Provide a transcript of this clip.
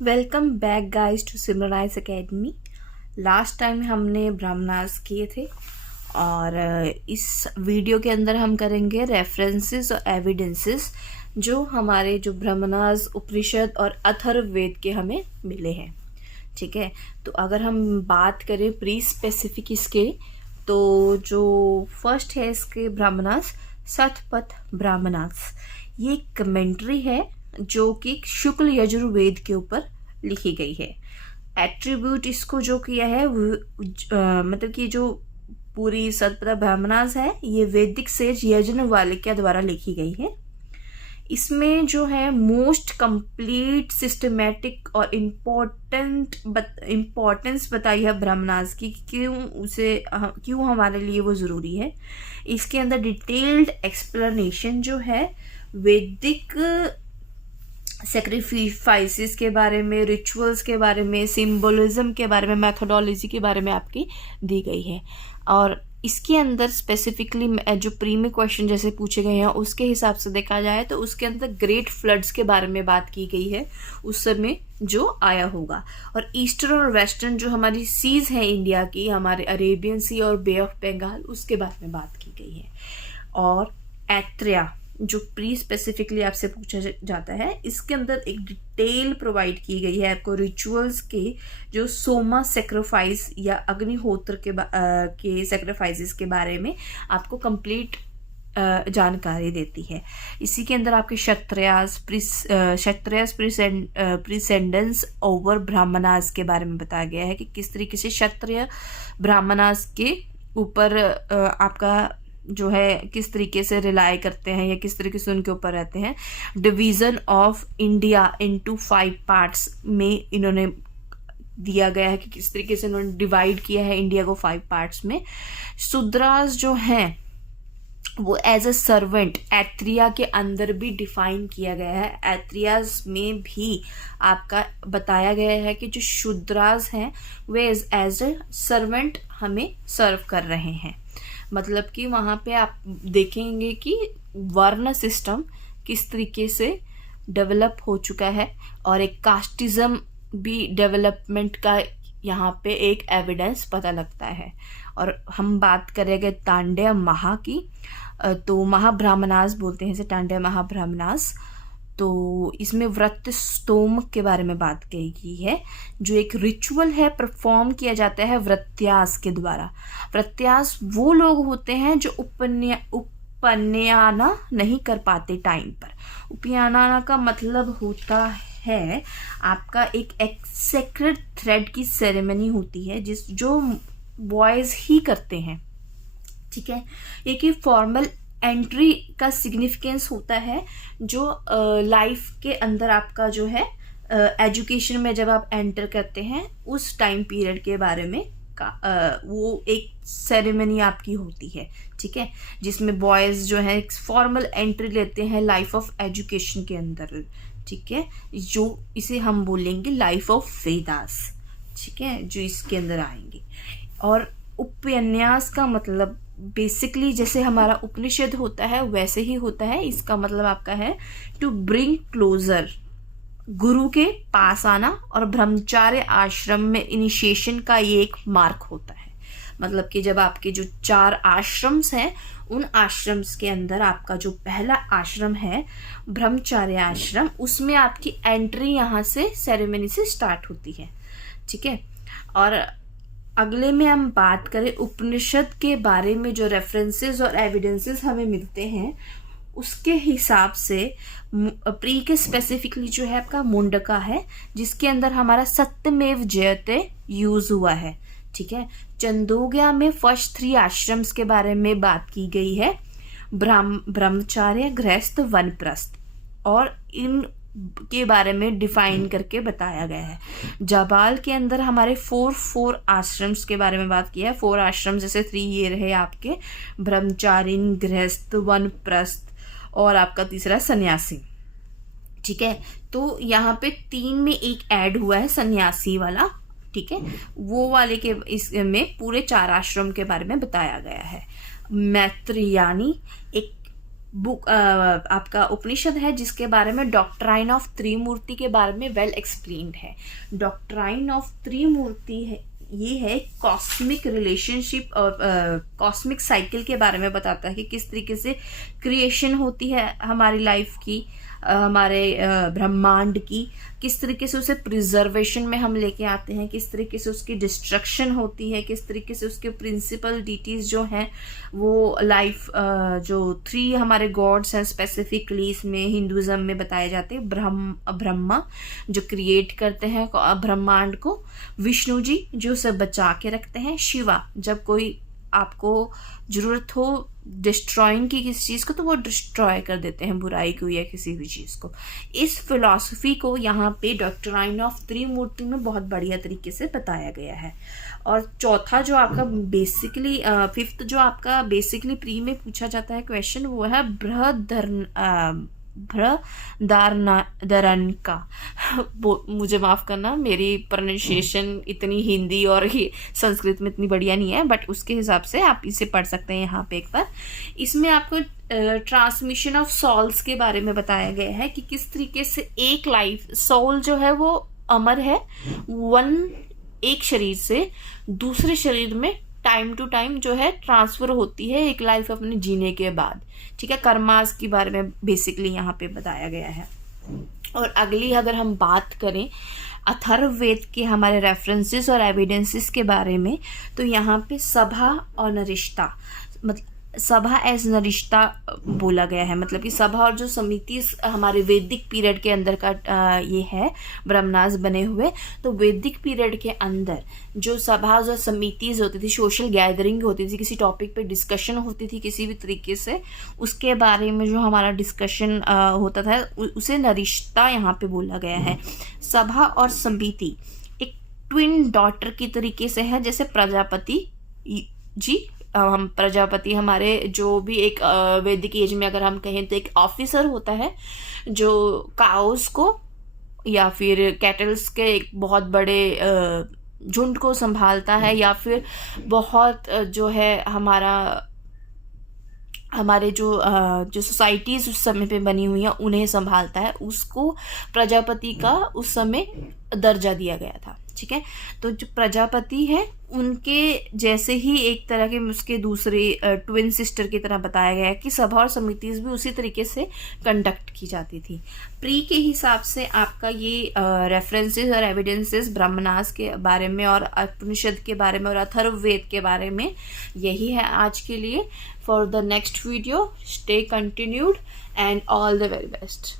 Welcome back guys to Simranize academy. Last time हमने ब्राह्मणास किए थे और इस वीडियो के अंदर हम करेंगे रेफरेंसेस और एविडेंसेस जो हमारे जो ब्राह्मणास उपनिषद और अथर्ववेद के हमें मिले हैं। ठीक है, तो अगर हम बात करें प्री स्पेसिफिक इसके, तो जो फर्स्ट है इसके ब्राह्मणास शतपथ ब्राह्मणास, ये कमेंट्री है जो कि शुक्ल यजुर्वेद के ऊपर लिखी गई है। एट्रीब्यूट इसको जो किया है मतलब कि जो पूरी शतपथ ब्राह्मणास है ये वैदिक सेज यज्ञवल्क्य द्वारा लिखी गई है। इसमें जो है मोस्ट कंप्लीट सिस्टमेटिक और इम्पोर्टेंस बताई है ब्राह्मणास की, क्यों हमारे लिए वो ज़रूरी है। इसके अंदर डिटेल्ड एक्सप्लेनेशन जो है वैदिक सेक्रीफाइसेस के बारे में, रिचुअल्स के बारे में, सिंबोलिज्म के बारे में, मैथोडोलॉजी के बारे में आपकी दी गई है। और इसके अंदर स्पेसिफिकली जो प्री में क्वेश्चन जैसे पूछे गए हैं उसके हिसाब से देखा जाए तो उसके अंदर ग्रेट फ्लड्स के बारे में बात की गई है, उस समय जो आया होगा। और ईस्टर्न और वेस्टर्न जो हमारी सीज है इंडिया की, हमारे अरेबियन सी और बे ऑफ बंगाल, उसके बारे में बात की गई है। और ऐत्रेया जो प्री स्पेसिफिकली आपसे पूछा जाता है, इसके अंदर एक डिटेल प्रोवाइड की गई है आपको रिचुअल्स के, जो सोमा सेक्रीफाइस या अग्निहोत्र के सेक्रीफाइसेस के बारे में आपको कंप्लीट जानकारी देती है। इसी के अंदर आपके क्षत्रियास प्रिसेंडेंस ओवर ब्राह्मणास के बारे में बताया गया है कि किस तरीके से क्षत्रिय ब्राह्मणास के ऊपर आपका जो है किस तरीके से रिलाई करते हैं या किस तरीके से उनके ऊपर रहते हैं। Division of India into 5 parts में इन्होंने दिया गया है कि किस तरीके से इन्होंने डिवाइड किया है इंडिया को 5 पार्ट्स में। शूद्रास जो हैं वो एज अ सर्वेंट ऐत्रेया के अंदर भी डिफाइन किया गया है। ऐत्रेयास में भी आपका बताया गया है कि जो शूद्रास हैं वे एज अ सर्वेंट हमें सर्व कर रहे हैं। मतलब कि वहाँ पे आप देखेंगे कि वर्ण सिस्टम किस तरीके से डेवलप हो चुका है और एक कास्टिज्म भी डेवलपमेंट का यहाँ पे एक एविडेंस पता लगता है। और हम बात करेंगे तांड्य महा की, तो महाब्राह्मणास बोलते हैं इसे, तांड्य महाब्राह्मणास। तो इसमें व्रत स्तोम के बारे में बात कही गई है, जो एक रिचुअल है परफॉर्म किया जाता है व्रत्यास के द्वारा। व्रत्यास वो लोग होते हैं जो उपनयना नहीं कर पाते टाइम पर। उपनयना का मतलब होता है आपका एक सेक्रेड थ्रेड की सेरेमनी होती है जो बॉयज ही करते हैं। ठीक है, एक फॉर्मल एंट्री का सिग्निफिकेंस होता है जो लाइफ के अंदर आपका जो है एजुकेशन में जब आप एंटर करते हैं उस टाइम पीरियड के बारे में वो एक सेरेमनी आपकी होती है। ठीक है, जिसमें बॉयज जो है एक फॉर्मल एंट्री लेते हैं लाइफ ऑफ एजुकेशन के अंदर। ठीक है, जो इसे हम बोलेंगे लाइफ ऑफ वेदास। ठीक है, जो इसके अंदर आएंगे। और उपन्यास का मतलब बेसिकली जैसे हमारा उपनिषद होता है वैसे ही होता है। इसका मतलब आपका है टू ब्रिंग क्लोजर, गुरु के पास आना। और ब्रह्मचार्य आश्रम में इनिशिएशन का ये एक मार्क होता है। मतलब कि जब आपके जो 4 आश्रम्स हैं उन आश्रम्स के अंदर आपका जो पहला आश्रम है ब्रह्मचार्य आश्रम, उसमें आपकी एंट्री यहाँ से सेरेमनी से स्टार्ट होती है। ठीक है, और अगले में हम बात करें उपनिषद के बारे में, जो रेफरेंसेस और एविडेंसेस हमें मिलते हैं उसके हिसाब से प्री के स्पेसिफिकली जो है आपका मुंडका है, जिसके अंदर हमारा सत्यमेव जयते यूज हुआ है। ठीक है, चंदोग्या में फर्स्ट 3 आश्रम्स के बारे में बात की गई है, ब्रह्मचार्य, गृहस्थ, वनप्रस्थ, और इन के बारे में डिफाइन करके बताया गया है। जाबाल के अंदर हमारे 4 आश्रम्स के बारे में बात किया है। 4 आश्रम जैसे 3 ये रहे आपके, ब्रह्मचारिण, गृहस्थ, वनप्रस्थ और आपका तीसरा सन्यासी। ठीक है, तो यहाँ पे 3 में एक ऐड हुआ है सन्यासी वाला। ठीक है, वो वाले के इसमें पूरे 4 आश्रम के बारे में बताया गया है। मैत्रेयानी एक बुक आपका उपनिषद है जिसके बारे में डॉक्ट्राइन ऑफ त्रिमूर्ति के बारे में वेल एक्सप्लेन्ड है। डॉक्ट्राइन ऑफ त्रिमूर्ति है, ये है कॉस्मिक रिलेशनशिप और कॉस्मिक साइकिल के बारे में बताता है कि किस तरीके से क्रिएशन होती है हमारी लाइफ की, हमारे ब्रह्मांड की, किस तरीके से उसे प्रिजर्वेशन में हम लेके आते हैं, किस तरीके से उसकी डिस्ट्रक्शन होती है, किस तरीके से उसके प्रिंसिपल डीटीज जो हैं वो लाइफ जो 3 हमारे गॉड्स हैं स्पेसिफिकली इसमें हिंदुज़म में बताए जाते हैं। ब्रह्मा जो क्रिएट करते हैं ब्रह्मांड को, विष्णु जी जो उसे बचा के रखते हैं, शिवा जब कोई आपको जरूरत हो डिस्ट्रॉइंग की किसी चीज़ को तो वो डिस्ट्रॉय कर देते हैं बुराई को या किसी भी चीज़ को। इस फिलॉसफी को यहाँ पे डॉक्ट्राइन ऑफ त्रिमूर्ति में बहुत बढ़िया तरीके से बताया गया है। और चौथा जो आपका बेसिकली 5th जो आपका बेसिकली प्री में पूछा जाता है क्वेश्चन वो है बृहदारण्यक का। मुझे माफ़ करना, मेरी प्रोनाउंसिएशन इतनी हिंदी और ही संस्कृत में इतनी बढ़िया नहीं है, बट उसके हिसाब से आप इसे पढ़ सकते हैं यहाँ पे एक बार। इसमें आपको ट्रांसमिशन ऑफ सोल्स के बारे में बताया गया है कि किस तरीके से एक लाइफ सोल जो है वो अमर है, एक शरीर से दूसरे शरीर में टाइम टू टाइम जो है ट्रांसफर होती है एक लाइफ अपने जीने के बाद। ठीक है, कर्मास के बारे में बेसिकली यहाँ पे बताया गया है। और अगली अगर हम बात करें अथर्ववेद के हमारे रेफरेंसेस और एविडेंसेस के बारे में, तो यहाँ पे सभा और नरिष्ठा, मतलब सभा एज नरिष्ठा बोला गया है, मतलब कि सभा और जो समिति हमारे वैदिक पीरियड के अंदर का ये है ब्रह्मनास बने हुए। तो वैदिक पीरियड के अंदर जो सभा और समितिज होती थी, सोशल गैदरिंग होती थी, किसी टॉपिक पे डिस्कशन होती थी किसी भी तरीके से, उसके बारे में जो हमारा डिस्कशन होता था उसे नरिष्ठा यहाँ पे बोला गया है। सभा और समिति एक ट्विन डॉटर की तरीके से है, जैसे प्रजापति जी हम प्रजापति हमारे जो भी एक वैदिक एज में अगर हम कहें तो एक ऑफिसर होता है जो काउस को या फिर कैटल्स के एक बहुत बड़े झुंड को संभालता है, या फिर बहुत जो है हमारे जो सोसाइटीज उस समय पे बनी हुई हैं उन्हें संभालता है, उसको प्रजापति का उस समय दर्जा दिया गया था। ठीक है, तो जो प्रजापति है उनके जैसे ही एक तरह के उसके दूसरे ट्विन सिस्टर की तरह बताया गया है कि सभा और समितिज भी उसी तरीके से कंडक्ट की जाती थी। प्री के हिसाब से आपका ये रेफरेंसेस और एविडेंसेस ब्रह्मनास के बारे में और उपनिषद के बारे में और अथर्ववेद के बारे में यही है आज के लिए। For the next video stay continued and all the very best.